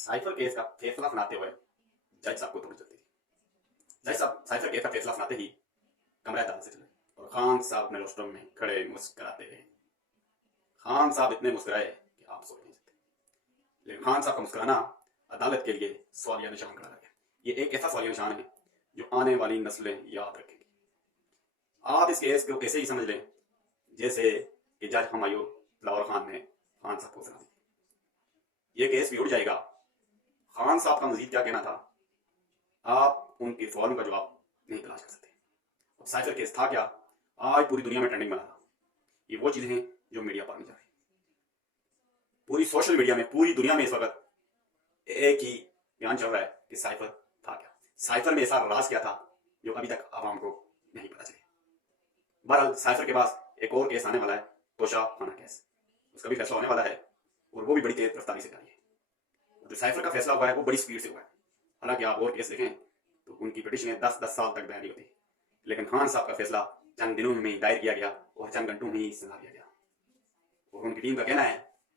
Cipher case का फैसला सुनाते हुए जज साहब को थोड़ी जल्दी थी। जज साहब साइफर केस का फैसला सुनाते ही कमरा अदालत से चले और खान साहब अपने रोस्टरूम में खड़े मुस्कुराते रहे। खान साहब इतने मुस्कुराए कि आप सोच नहीं सकते। लेकिन खान साहब का मुस्कुराना अदालत के लिए सवालिया निशान खड़ा रह गया। ये एक ऐसा सवालिया निशान है जो आने वाली नस्लें याद रखेंगी। आप इस केस को ऐसे ही समझ लें जैसे कि जज हुमायूं लाहौर खान ने खान साहब को सुना दी। ये केस भी उड़ जाएगा। खान साहब का मजीद क्या कहना था आप उनके सवालों का जवाब नहीं तलाश कर सकते। अब साइफर केस था क्या, आज पूरी दुनिया में ट्रेंडिंग बना था। ये वो चीजें हैं जो मीडिया पर नहीं जा रही। पूरी सोशल मीडिया में पूरी दुनिया में इस वक्त एक ही बयान चल रहा है कि साइफर था क्या, साइफर में ऐसा राज क्या था जो अभी तक आवाम को नहीं पता चले। बहरहाल साइफर के पास एक और केस आने वाला है, तोशा खाना केस। उसका भी फैसला होने वाला है और वो भी बड़ी तेज रफ्तारी से जारी है। जो साइफर का फैसला हुआ है वो बड़ी स्पीड से हुआ है। हालांकि आप और केस देखें तो उनकी पिटिशनें 10-10 साल तक दायर होती है, लेकिन खान साहब का फैसला चंद दिनों में दायर किया गया और चंद घंटों में ही सुना दिया गया। और उनकी टीम का कहना है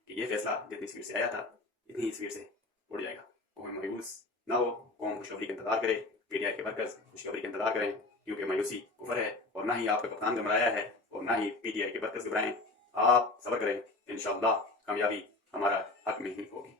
कि ये फैसला जितनी स्पीड से आया था इतनी स्पीड से उड़ जाएगा। कौन मायूस ना हो, कौन खुशखबरी का इंतजार करे, पीटीआई के वर्कर्स खुशखबरी का इंतजार करें, क्योंकि मायूसी कुफर है और ना ही आपका कप्तान घबराया है और ना ही पीटीआई के वर्कर्स घबराएं। आप सब्र करें, इंशाअल्लाह कामयाबी हमारा हक में ही होगी।